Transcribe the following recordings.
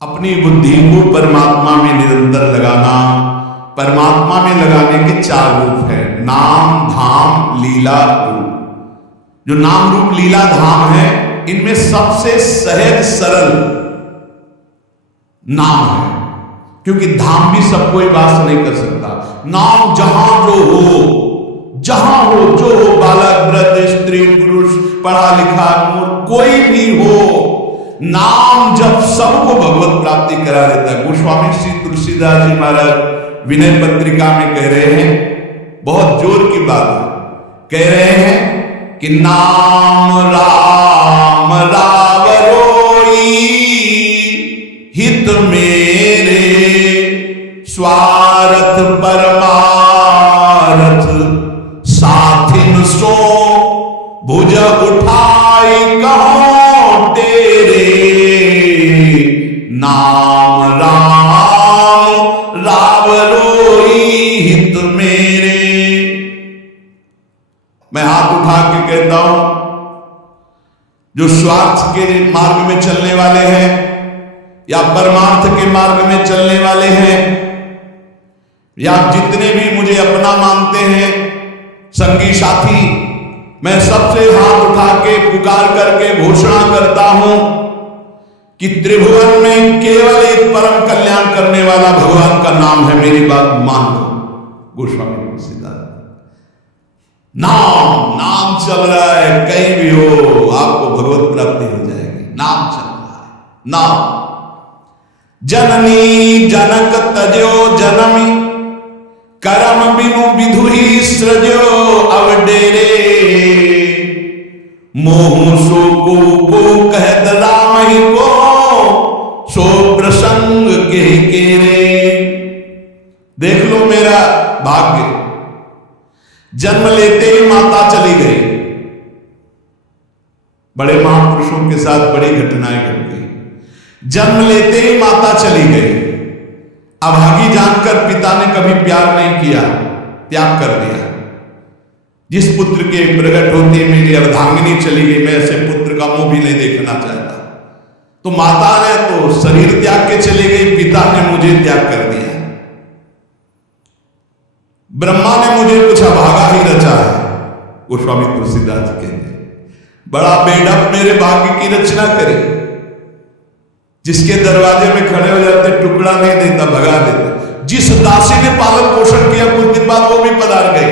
अपनी बुद्धि को परमात्मा में निरंतर लगाना। परमात्मा में लगाने के 4 रूप है, नाम, धाम, लीला, रूप। जो नाम, रूप, लीला, धाम है, इनमें सबसे सहज सरल नाम है, क्योंकि धाम भी सब कोई वास नहीं कर सकता। नाम जहां जो हो, जहां हो, जो हो, बालक, वृद्ध, स्त्री, पुरुष, पढ़ा लिखा, मूर्ख, कोई भी हो, नाम जब सबको भगवत प्राप्ति करा देता है। गोस्वामी श्री तुलसीदास जी महाराज विनय पत्रिका में कह रहे हैं, बहुत जोर की बात है, कह रहे हैं कि नाम राम रावरोई हित मेरे स्वार्थ परमारथ साथिन सो भुज उठाई कहो तेरे नाम राम रावरोई हित मेरे। मैं हाथ उठा के कहता हूं, जो स्वार्थ के मार्ग में चलने वाले हैं या परमार्थ के मार्ग में चलने वाले हैं, या जितने भी मुझे अपना मानते हैं संगी साथी, मैं सबसे हाथ उठा के पुकार करके घोषणा करता हूं कि त्रिभुवन में केवल एक परम कल्याण करने वाला भगवान का नाम है। मेरी बात मान लो। गोस्वामी तुलसीदास, नाम चल रहा है, कहीं भी हो आपको भगवत प्राप्ति हो जाएगी। नाम चल रहा है, नाम। जननी जनक तजो जनमी करम बिनु विधुहि सृजो अवडेरे मोह सो को कहत राम ही को सो प्रसंग के रे। देख लो मेरा भाग्य, जन्म लेते ही माता चली गई। बड़े महापुरुषों के साथ बड़ी घटनाएं घट गई। जन्म लेते ही माता चली गई। अभागी जानकर पिता ने कभी प्यार नहीं किया, त्याग कर दिया। जिस पुत्र के प्रकट होते मेरी अर्धांगिनी चली गई, मैं ऐसे पुत्र का मुंह भी नहीं देखना चाहता। तो माता ने तो शरीर त्याग के चली गई, पिता ने मुझे त्याग कर दिया। ब्रह्मा ने मुझे कुछ अभागा ही रचा है। गोस्वामी तुलसीदास जी कहते हैं, बड़ा बेढप मेरे भाग्य की रचना करे। जिसके दरवाजे में खड़े हो जाते टुकड़ा नहीं देता, भगा देता। जिस दासी ने पालन पोषण किया, कुछ दिन बाद वो भी पधार गए।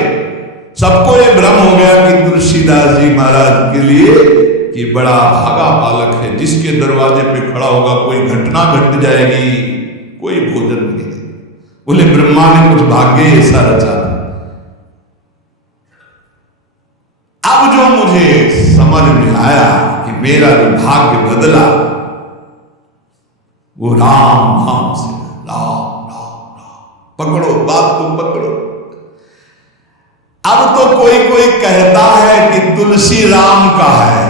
सबको ये भ्रम हो गया कि तुलसीदास जी महाराज के लिए कि बड़ा भागा बालक है, जिसके दरवाजे पे खड़ा होगा कोई घटना घट जाएगी, कोई भोजन नहीं देगा। बोले ब्रह्मा ने कुछ भाग्य ऐसा रचा। अब जो मुझे समझ में आया कि मेरा जो भाग्य बदला वो राम नाम से। राम राम राम, पकड़ो बात को, पकड़ो। अब तो कोई कोई कहता है कि तुलसी राम का है।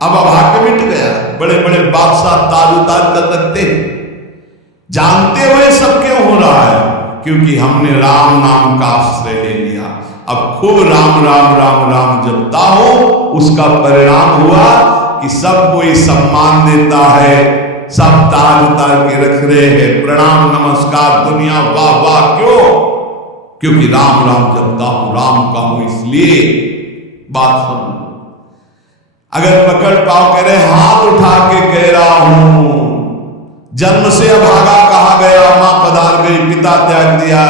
अब भाग्य मिट गया। बड़े बड़े बादशाह ताज उतार कर रखते हैं, जानते हुए सब क्यों हो रहा है? क्योंकि हमने राम नाम का आश्रय ले लिया। अब खूब राम राम राम राम जपता हो, उसका परिणाम हुआ कि सब कोई सम्मान देता है, सब ताज उतार के रख रहे हैं, प्रणाम नमस्कार दुनिया वाह वाह। क्यों? क्योंकि राम राम जपता हूं, राम का हूं। इसलिए बात सुन, अगर पकड़ पाओ, कह रहे हाथ उठा के कह रहा हूं, जन्म से अभागा कहा गया, मां पधार गई, पिता त्याग दिया।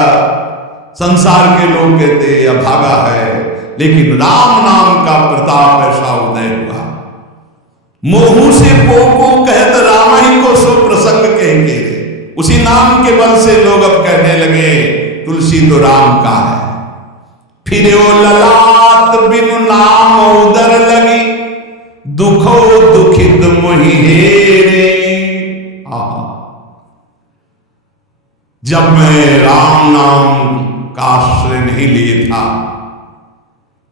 संसार के लोग कहते अभागा है, लेकिन राम नाम का प्रताप ऐसा उदय हुआ। मोहू से को कहत राम ही को सो प्रसंग कह के। उसी नाम के बल से लोग अब कहने लगे तुलसी तो राम का है। फिर वो ललाट बिनु नाम उदर लगी, दुखो दुखित मोहि हेरे। जब मैं राम नाम का आश्रय नहीं लिए था,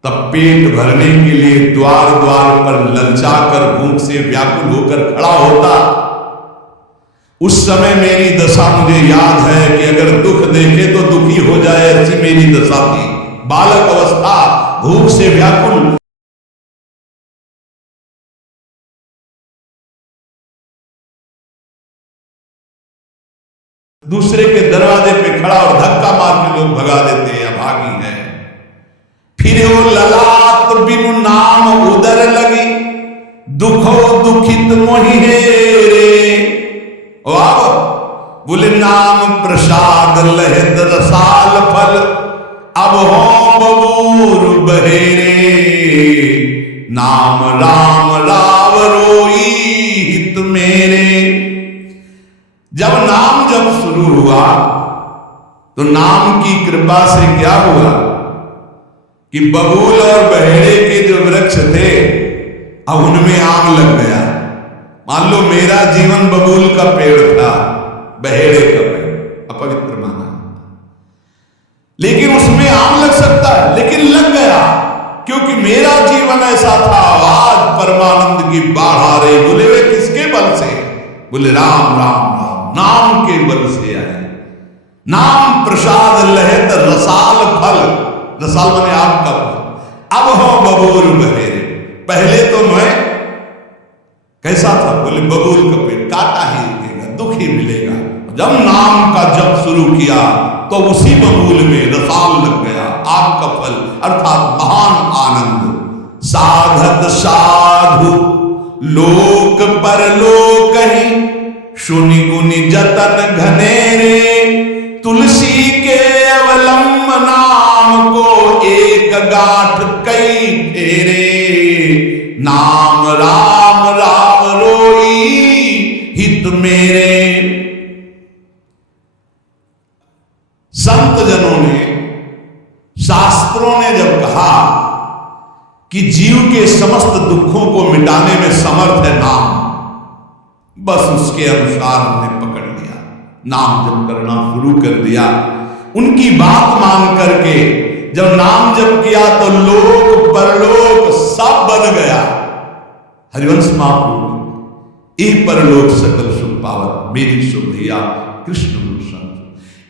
तब पेट भरने के लिए द्वार द्वार पर ललचाकर भूख से व्याकुल होकर खड़ा होता। उस समय मेरी दशा मुझे याद है कि अगर दुख देखे तो दुखी हो जाए, ऐसी मेरी दशा थी। बालक अवस्था, भूख से व्याकुल। दूसरे के दरवाजे पे खड़ा और धक्का मार के लोग भगा देते हैं, अभागी है। फिर वो ललाट बिनु नाम उदर लगी, दुखो दुखित मोहि रे। बोले नाम प्रसाद लहत रसाल फल, अब हो बबूर बहेरे। नाम राम राव रोई हित मेरे। जब नाम जब शुरू हुआ तो नाम की कृपा से क्या हुआ कि बबूल और बहेड़े के जो वृक्ष थे अब उनमें आम लग गया। मान लो मेरा जीवन बबूल का पेड़ था, बहेड़े का पेड़ अपवित्र माना, लेकिन उसमें आम लग सकता है, लेकिन लग गया क्योंकि मेरा जीवन ऐसा था। आवाज परमानंद की बाढ़ आ रही। बोले वे किसके बल से? बोले राम राम राम, नाम के बल से आए। नाम प्रसाद लहत रसाल फल, रसाल बने आम का फल। अब हो बबूल बहेरे। पहले तो मैं कैसा था? बोले बबूल का पेड़, काटा ही मिलेगा, दुख ही मिलेगा। जब नाम का जप शुरू किया तो उसी बबूल में रसाल लग गया, आम का फल अर्थात महान आनंद। साधत साधु लोक परलोक ही, सुनि गुनि जतन घनेरे। तुलसी के अवलंब नाम को एक गांठ कई फेरे। नाम राम राम रोई हित मेरे। संत जनों ने, शास्त्रों ने जब कहा कि जीव के समस्त दुखों को मिटाने में समर्थ है नाम, बस उसके अनुसार हमने पकड़ लिया, नाम जप करना शुरू कर दिया। उनकी बात मान करके जब नाम जप किया तो लोक परलोक सब बन गया। हरिवंश महाप्रभु, ये परलोक सकल सुख पावत, मेरी सुधिया कृष्ण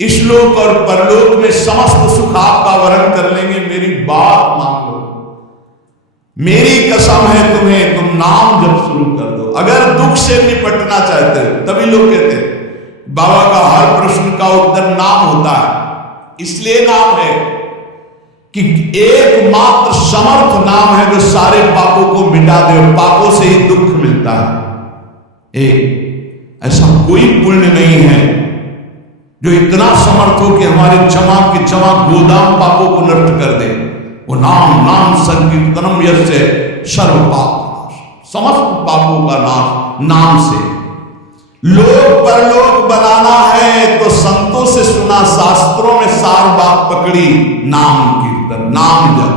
इस लोक और परलोक में समस्त सुख आपका वरण कर लेंगे। मेरी बात मान लो, मेरी कसम है तुम्हें, तुम नाम जब शुरू कर दो। अगर दुख से निपटना चाहते हो, तभी लोग कहते हैं बाबा का हर प्रश्न का उत्तर नाम होता है। इसलिए नाम है कि एकमात्र समर्थ नाम है जो सारे पापों को मिटा दे, और पापों से ही दुख मिलता है। ऐसा कोई पुण्य नहीं है जो इतना समर्थ हो कि हमारे जमा के जमा गोदाम पापों को नष्ट कर दे। वो नाम, नाम संकीर्तनम यस्य सर्व पाप, समस्त पापों का नाश नाम से। लोक परलोक बनाना है तो संतों से सुना, शास्त्रों में सार बात पकड़ी, नाम कीर्तन, नाम जप।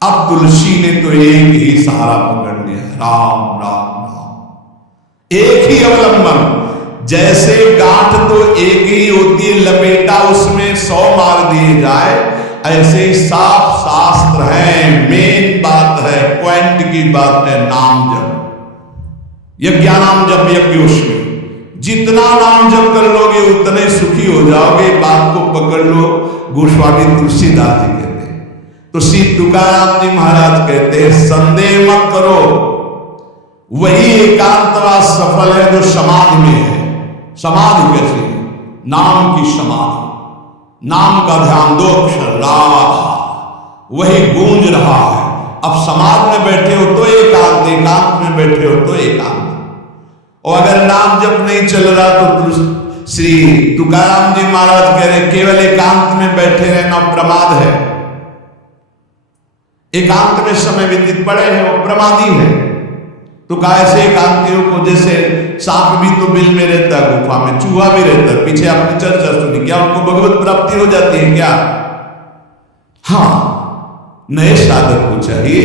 अब तुलसी ने तो एक ही सहारा पकड़ लिया, राम राम राम, एक ही अवलंबन। जैसे गांठ तो एक ही होती है, लपेटा उसमें 100 मार दिए जाए, ऐसे ही साफ शास्त्र है, मेन बात है, पॉइंट की बात है, नाम जप। यज्ञानाम जप यज्ञोष्मी, जितना नाम जप कर लोगे उतने सुखी हो जाओगे। बात को पकड़ लो। गोस्वामी तुलसीदास जी कहते हैं, तो श्री तुकाराम जी महाराज कहते हैं, संदेह मत करो, वही एकांतवास सफल है जो समाधि में है। समाधि कैसे? नाम की समाधि, नाम का ध्यान, 2 अक्षर राम, वही गूंज रहा है। अब समाधि में बैठे हो तो एकांत, एकांत में बैठे हो तो एकांत। और अगर नाम जब नहीं चल रहा तो श्री तुकाराम जी महाराज कह रहे केवल एकांत में बैठे रहना प्रमाद है। एकांत में समय व्यतीत पड़े हैं वो प्रमादी है। तो कैसे एकांतियों को, जैसे सांप भी तो बिल में रहता है, गुफा में चूहा भी रहता है, पीछे आपने चर्चा सुनी, क्या उनको भगवत प्राप्ति हो जाती है क्या? हाँ, नए साधक को चाहिए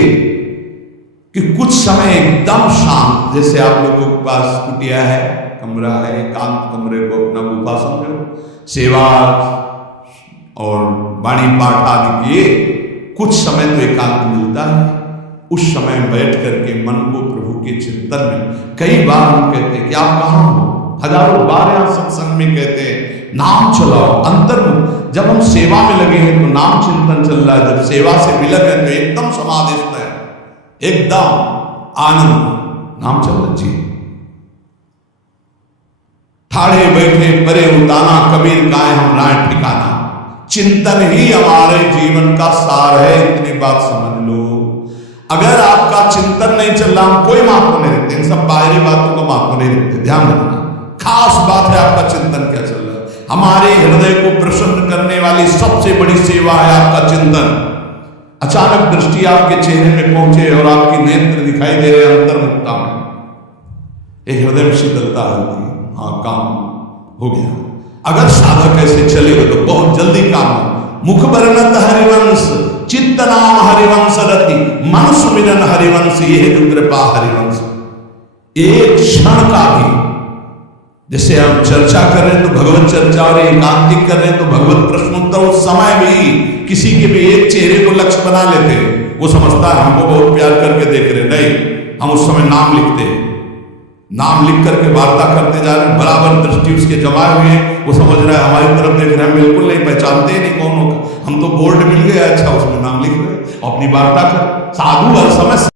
कि कुछ समय एकदम शांत, जैसे आप लोगों के पास कुटिया है, कमरा है, एकांत कमरे को अपना गुफा समझो, सेवा और वाणी पाठ आदि किए, कुछ समय तो एकांत मिलता है। उस समय बैठ करके मन को प्रभु के चिंतन में, कई बार हम कहते हैं कि आप कहाँ हो, हजारों बार यहाँ सत्संग में कहते हैं नाम चलाओ, अंतर। जब हम सेवा में लगे हैं तो नाम चिंतन चल रहा है, जब सेवा से विलग है तो एकदम समाधिस्थ है, एकदम आनंद, नाम चल रहा जी। ठाड़े बैठे परे उताना, कबीर गाए हम राय ठिकाना। चिंतन ही हमारे जीवन का सार है, इतनी बात समझ लो। अगर आपका चिंतन नहीं चल रहा, हम कोई माप को नहीं रखते, इन सब बाहरी बातों को माप को नहीं रखते, ध्यान रखना। खास बात है आपका चिंतन क्या चल रहा है। हमारे हृदय को प्रसन्न करने वाली सबसे बड़ी सेवा है आपका चिंतन। अचानक दृष्टि आपके चेहरे में पहुंचे और आपकी नेत्र दिखाई दे रहे अंतर्मुखता में, एक हृदय में शीतलता होती है, हाँ काम हो गया। अगर साधक ऐसे चलेगा तो बहुत जल्दी काम हो। मुख बरनत हरिवंश, चित्त नाम हरिवंश रति, मन सुमिरन हरिवंश, ये जो कृपा हरिवंश। एक क्षण का भी, जैसे हम चर्चा कर रहे हैं तो भगवत चर्चा और एकांतिक कर रहे हैं तो भगवत प्रश्नोत्तर, उस समय भी किसी के भी एक चेहरे को लक्ष्य बना लेते, वो समझता है हमको बहुत प्यार करके देख रहे, नहीं, हम उस समय नाम लिखते हैं, नाम लिख करके वार्ता करते जा रहे हैं, बराबर दृष्टि उसके जमाए हुए हैं, वो समझ रहा है हमारी तरफ देख रहे हैं, बिल्कुल नहीं पहचानते ही नहीं कौन होगा, हम तो बोर्ड मिल गया, अच्छा उसमें नाम लिख रहे हैं, अपनी वार्ता कर। साधु हर समय